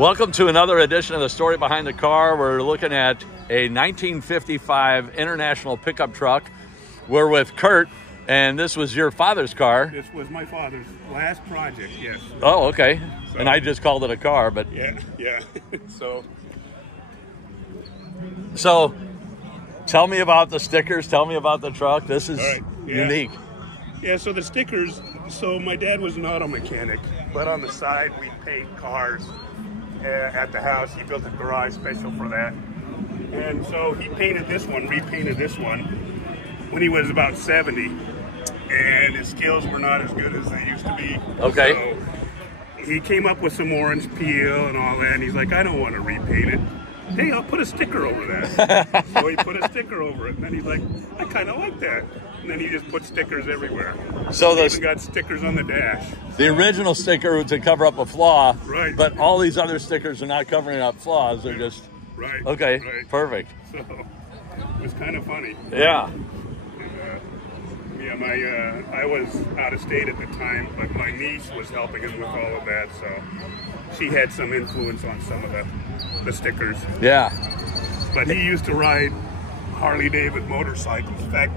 Welcome to another edition of The Story Behind the Car. We're looking at a 1955 International pickup truck. We're with Kurt, and this was your father's car. This was my father's last project, yes. Oh, okay. So, and I just called it a car, but... Yeah. So, tell me about the stickers. Tell me about the truck. This is unique. Yeah, so the stickers, so my dad was an auto mechanic, but on the side we paint cars at the house. He built a garage special for that. And so he painted this one, repainted this one when he was about 70. And his skills were not as good as they used to be. Okay. So he came up with some orange peel and all that, and he's like, I don't want to repaint it. Hey, I'll put a sticker over that. So he put a sticker over it, and then he's like, I kind of like that. And then he just put stickers everywhere. So he even got stickers on the dash. The original sticker was to cover up a flaw, right? But all these other stickers are not covering up flaws. They're just right. Okay, right. Perfect. So it was kind of funny. Yeah. I was out of state at the time, but my niece was helping him with all of that, so she had some influence on some of the stickers. Yeah. But he used to ride Harley-Davidson motorcycles. In fact,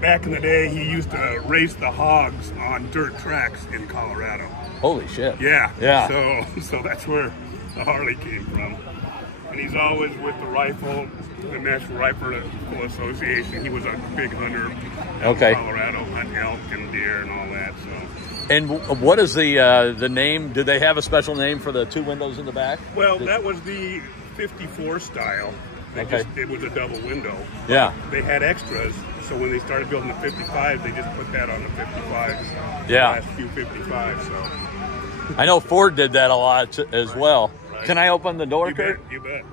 back in the day, he used to race the hogs on dirt tracks in Colorado. Holy shit. Yeah. Yeah. So that's where the Harley came from. And he's always with the rifle, the National Rifle Association. He was a big hunter in Colorado, hunting elk and deer and all that. So. And what is the name? Did they have a special name for the two windows in the back? Well, that was the 54 style. It was a double window. Yeah. They had extras, so when they started building the 55, they just put that on the 55s. Yeah. The last few 55s. So. I know Ford did that a lot as well. Right. Can I open the door, Kurt? You bet.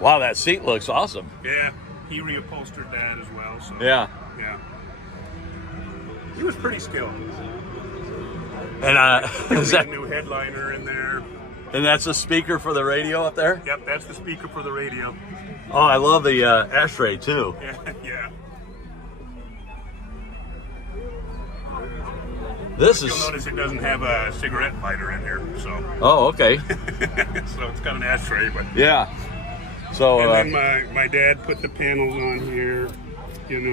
Wow, that seat looks awesome. Yeah, he reupholstered that as well. So. Yeah. Yeah. He was pretty skilled. And is that a new headliner in there? And that's a speaker for the radio up there? Yep, that's the speaker for the radio. Oh, I love the ashtray too. Yeah. You'll notice it doesn't have a cigarette lighter in here, so. Oh, okay. So it's got an ashtray, but. Yeah. So. And then my dad put the panels on here,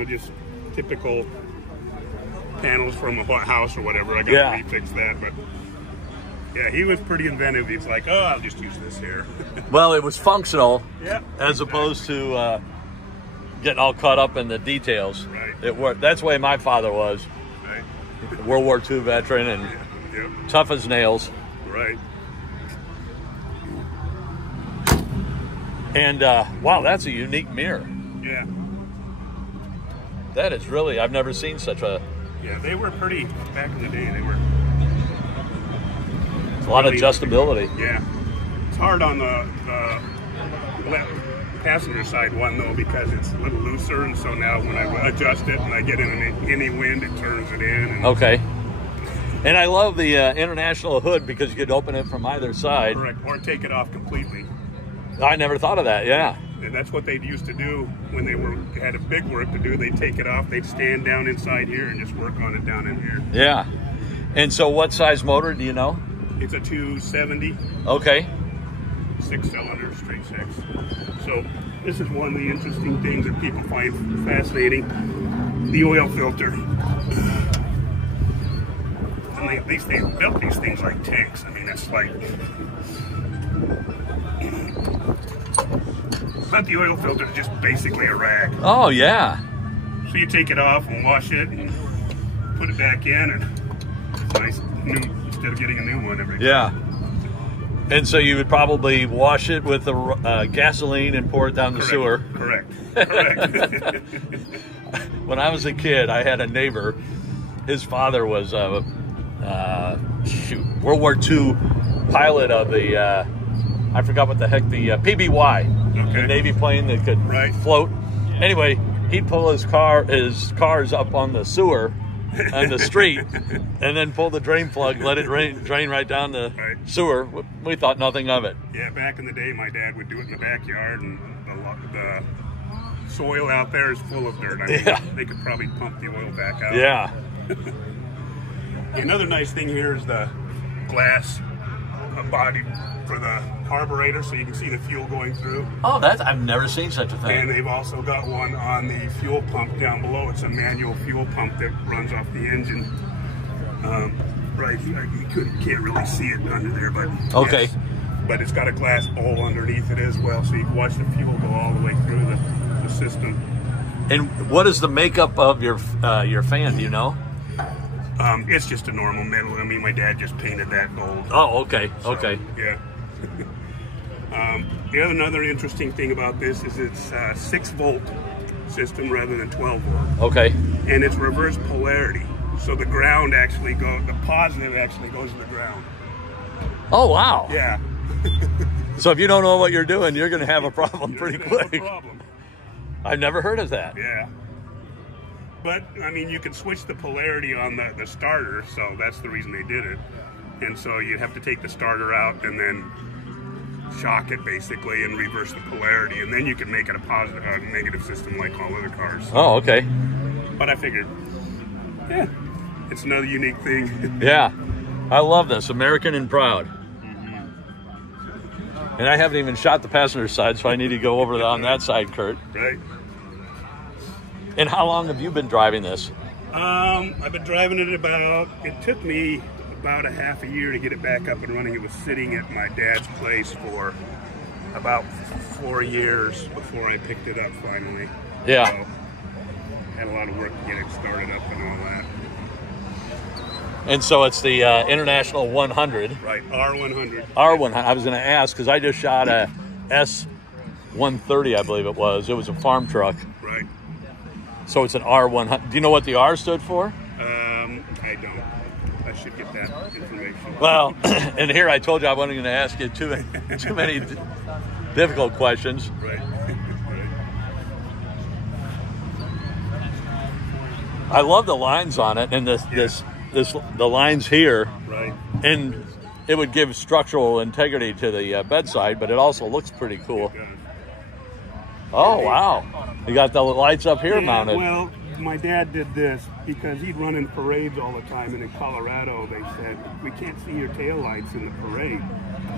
just typical panels from a house or whatever. I got to refix that, but. Yeah, he was pretty inventive. He's like, oh, I'll just use this here. Well, it was functional, as opposed to getting all caught up in the details. Right. It worked. That's the way my father was. Right. World War II veteran and tough as nails. Right. And wow, that's a unique mirror. Yeah. That is really. I've never seen such a. Yeah, they were pretty back in the day. They were. A lot of adjustability. Yeah. It's hard on the left passenger side one, though, because it's a little looser. And so now when I adjust it and I get in any wind, it turns it in. And okay. And I love the International hood because you could open it from either side. Correct. Or take it off completely. I never thought of that, yeah. And that's what they used to do when they had a big work to do. They'd take it off. They'd stand down inside here and just work on it down in here. Yeah. And so what size motor do you know? It's a 270. Okay. 6-cylinder, straight six. So this is one of the interesting things that people find fascinating. The oil filter. And they built these things like tanks. I mean, it's like... But the oil filter is just basically a rag. Oh, yeah. So you take it off and wash it and put it back in, and it's nice new, instead of getting a new one every time. Yeah. And so you would probably wash it with the gasoline and pour it down the sewer. Correct. When I was a kid, I had a neighbor. His father was World War II pilot of the, I forgot what the heck, the PBY. Okay. The Navy plane that could float. Anyway, he'd pull his cars up on the sewer on the street and then pull the drain plug, let it drain right down the sewer. We thought nothing of it. Yeah, back in the day, my dad would do it in the backyard, and the soil out there is full of dirt. I mean, they could probably pump the oil back out. Yeah. Another nice thing here is the glass body for the carburetor, so you can see the fuel going through. Oh, I've never seen such a thing. And they've also got one on the fuel pump down below. It's a manual fuel pump that runs off the engine. Right here, you can't really see it under there, but okay. Yes. But it's got a glass bowl underneath it as well, so you can watch the fuel go all the way through the system. And what is the makeup of your fan? Do you know? It's just a normal metal. I mean, my dad just painted that gold. Oh, okay, So, okay. Yeah. Another interesting thing about this is it's a 6-volt system rather than 12 volt. Okay. And it's reverse polarity. So the ground actually the positive actually goes to the ground. Oh, wow. Yeah. So if you don't know what you're doing, you're going to have a problem pretty You're gonna have quick. a problem. I've never heard of that. Yeah. But, I mean, you can switch the polarity on the starter, so that's the reason they did it. And so you have to take the starter out and then shock it, basically, and reverse the polarity. And then you can make it a positive, negative system like all other cars. Oh, okay. But I figured, yeah, it's another unique thing. Yeah. I love this. American and proud. And I haven't even shot the passenger side, so I need to go over on that side, Kurt. Right. And how long have you been driving this? I've been driving it it took me about a half a year to get it back up and running. It was sitting at my dad's place for about 4 years before I picked it up finally. Yeah. So, had a lot of work to get it started up and all that. And so it's the International 100. Right, R100. R100. I was going to ask, because I just shot a S130, I believe it was. It was a farm truck. Right. So it's an R100. Do you know what the R stood for? I don't. I should get that information. Well, and here I told you I wasn't going to ask you too many difficult questions. Right. I love the lines on it, and the lines here, Right. and it would give structural integrity to the bedside, but it also looks pretty cool. Oh, wow. You got the lights up here mounted. Well, my dad did this because he'd run in parades all the time, and in Colorado they said, we can't see your taillights in the parade.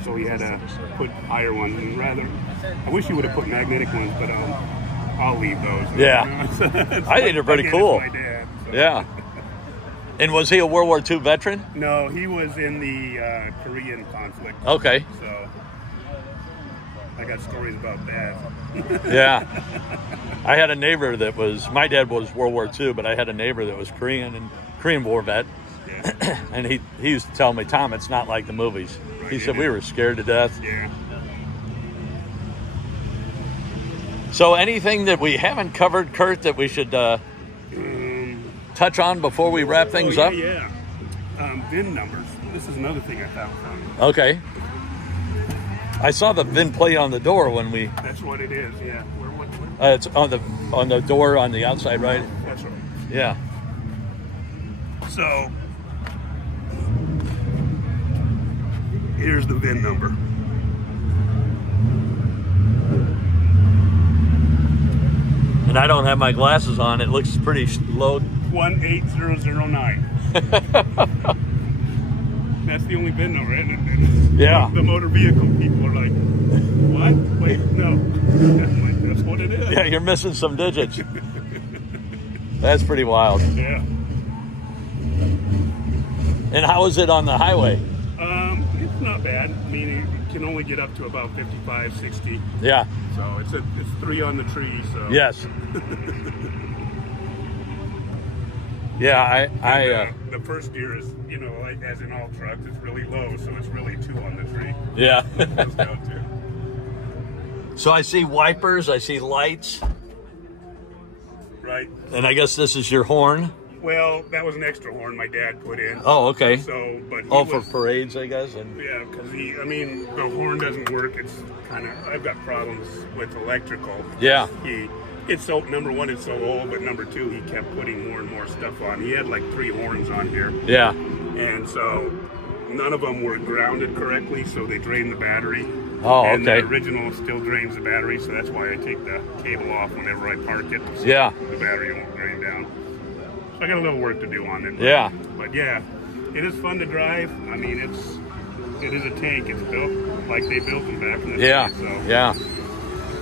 So he had to put higher ones, and I wish he would have put magnetic ones, but I'll leave those. Yeah. I think they're pretty cool. It's my dad, so. Yeah. And was he a World War II veteran? No, he was in the Korean conflict. Okay. So I got stories about that. Yeah. I had a neighbor my dad was World War II, but I had a neighbor that was Korean War vet. Yeah. And he used to tell me, Tom, it's not like the movies. Right, He said we were scared to death. Yeah. So anything that we haven't covered, Kurt, that we should touch on before we wrap things up? Yeah. VIN numbers. This is another thing I found funny. Okay. I saw the VIN plate on the door when we. That's what it is. Yeah. It's on the door on the outside, right? That's right. Yeah. So here's the VIN number. And I don't have my glasses on. It looks pretty low. 18009. That's the only VIN number, isn't it? Yeah. The motor vehicle people are like, what? Wait, no. That's what it is. Yeah, you're missing some digits. That's pretty wild. Yeah. And how is it on the highway? It's not bad. I mean, it can only get up to about 55, 60. Yeah. So it's 3 on the tree. So Yes. Yeah, the first gear is, like, as in all trucks, it's really low, so it's really 2 on the tree. Yeah. It goes down to. So I see wipers, I see lights, Right. and I guess this is your horn. Well, that was an extra horn my dad put in. Oh, okay. So, but For parades, I guess. And yeah, because the horn doesn't work. It's I've got problems with electrical. yeah. Number one, it's so old, but number two, he kept putting more and more stuff on. He had like 3 horns on here. Yeah. And so none of them were grounded correctly, so they drained the battery. Oh, and okay. the original still drains the battery, so that's why I take the cable off whenever I park it. So Yeah. the battery won't drain down. So I got a little work to do on it. Yeah. But yeah, It is fun to drive. I mean, it is a tank. It's built like they built them back in the Yeah, day. So. yeah.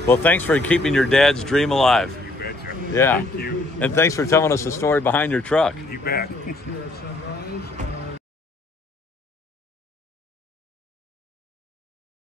Well, thanks for keeping your dad's dream alive. You betcha. Yeah. Thank you. And thanks for telling us the story behind your truck. You bet.